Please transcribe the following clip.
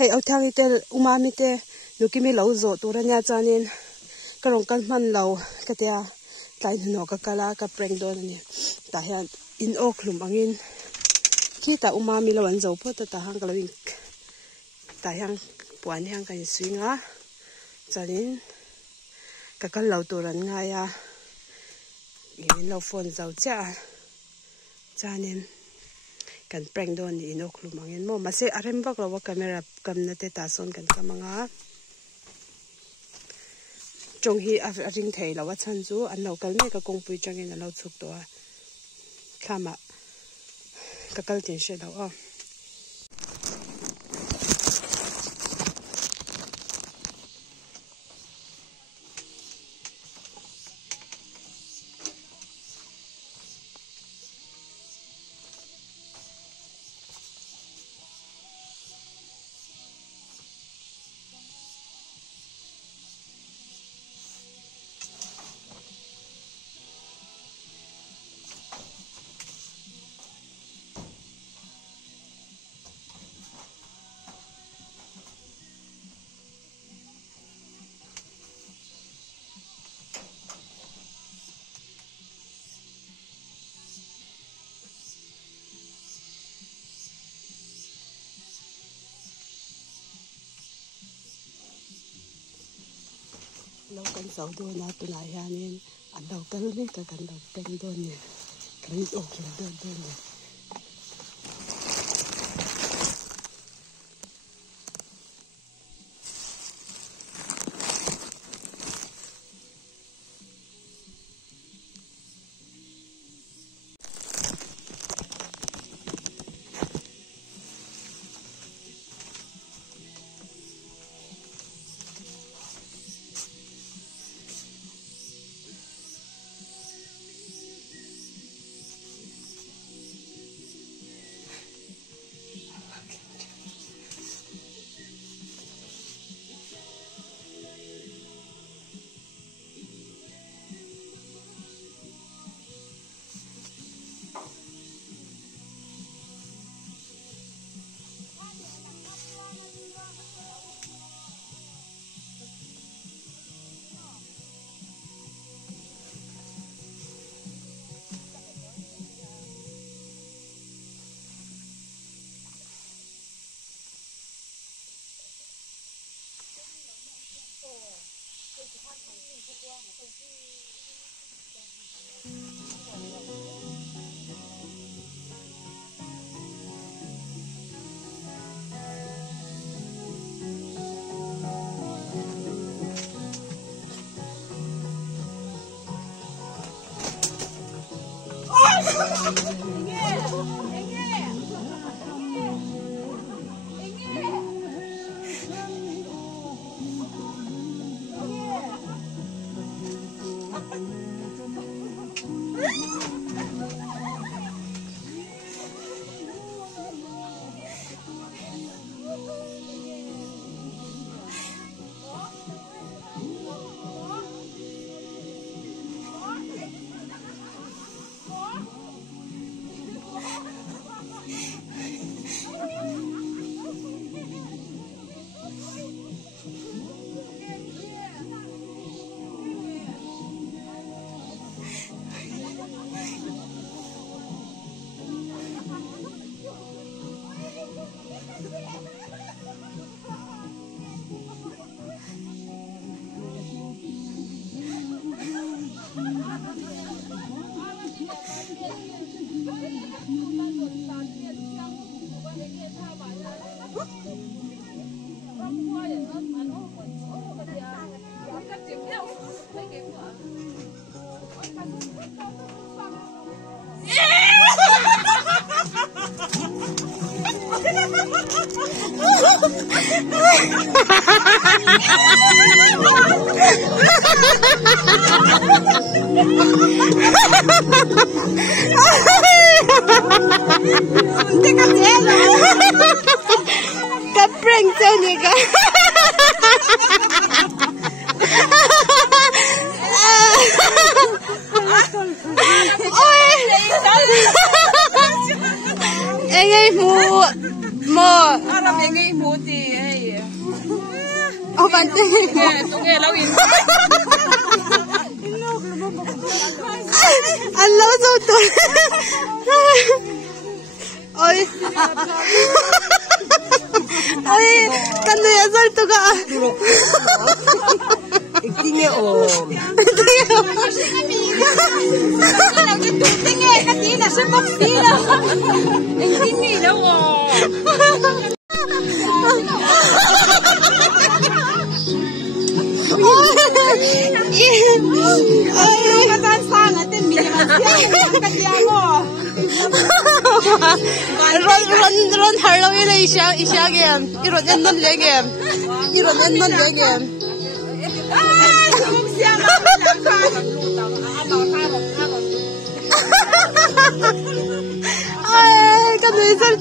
hei au thang te umami te nukimi lo zo turanya chanin karong kan man lo katia tlai no ka kala ka preng don ni ta hian in ok lum angin ki ta umami lo an zo po ta hang kalawin ta hang puan hang kan swinga chanin ka kal lo turan nga ya in lo phone zo cha chanin kan preng don ni in ok lum angin mo ma se arem bak lo wa camera kam na te ta son kan kamanga chong hi a ring thei lo wa chan chu an lo kal me ka kong pui changin an lo chuk to khama ka kal tin she lo lo kan sau do na tu na hianin an lo kal ni ka kan lo preng don ni kan ok lo don ni Kapring sini ka. Engay mo. Alam engay mo ti. Ante. Tuge lawin. Allah zo to. Oi. Oi, kanu ya zal to ga. Tingge om. Tingge katina sa boxila. Tingge daw oh. Ay, Katan sana tin katiya mo. Ron harlawin na isya game. Iron endon le game. Iron endon le game. Ay, siya na lang ka lutang. Ay, kanu isal